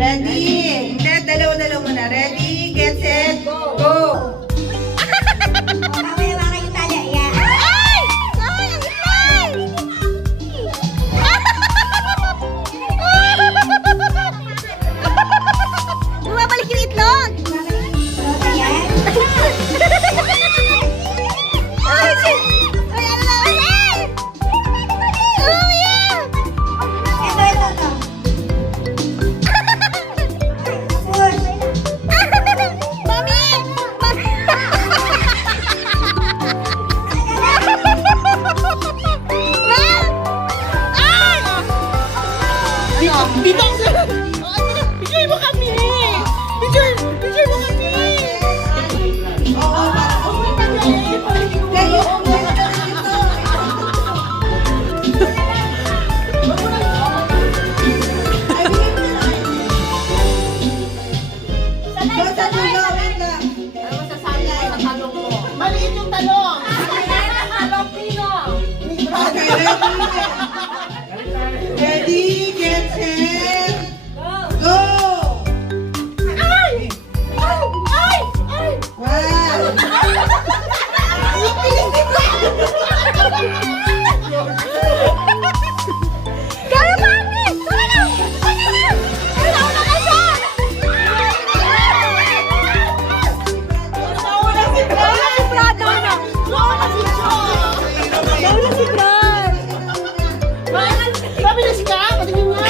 Ready? Hindi, dalawa-dalawa muna. Ready, get set, go! Bumabalik yung itlog! Ay, shit! Ay, ano na? Ay! Oh, yeah! Mami! Dito ang picture mo kami! Picture mo kami! Maliit yung talong! Ready, get set, go! Ay! Ay! Ay! Ay! One. Kaya mami! Ano? Nauna ka siya! Nauna si Brad! Nauna si Brad! Nauna! Nauna si John! Nauna si Brad! Sabi na siya! Patingin nga!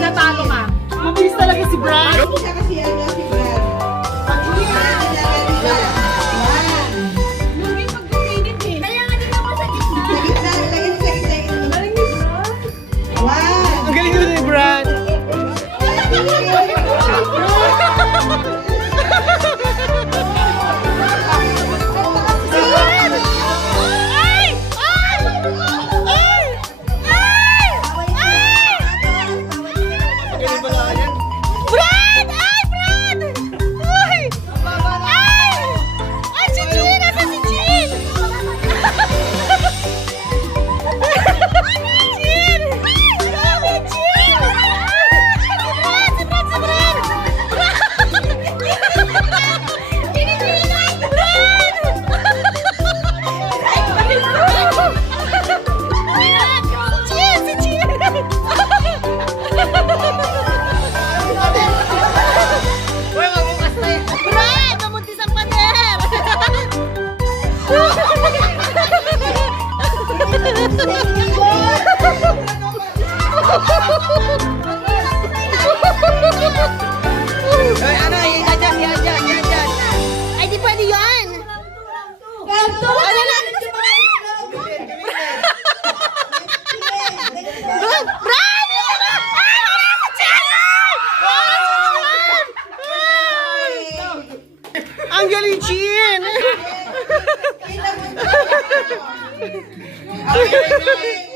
Natalo ka! Mabilis talaga si Brad! Siya kasi ano si Brad. One. Ang galing ni Brad! Galing pala yan! Brad! Ay, Brad! Ay! Ay! Ay, si Jean! Nasa si Jean! Jean! Grabe, Jean! Si Brad! Si Brad! Si Brad! Tinitingnan! Brad! Jean! Si Jean! Uy, mabukas na yan! Brad! Mamuntis ang pader! Ay, ano? Hiya dyan! Hiya dyan! Hiya dyan! Ay, di pwede yan! Ano na? Brad! Ay, wala sa tiyan! Ang galing, Chin! Okay,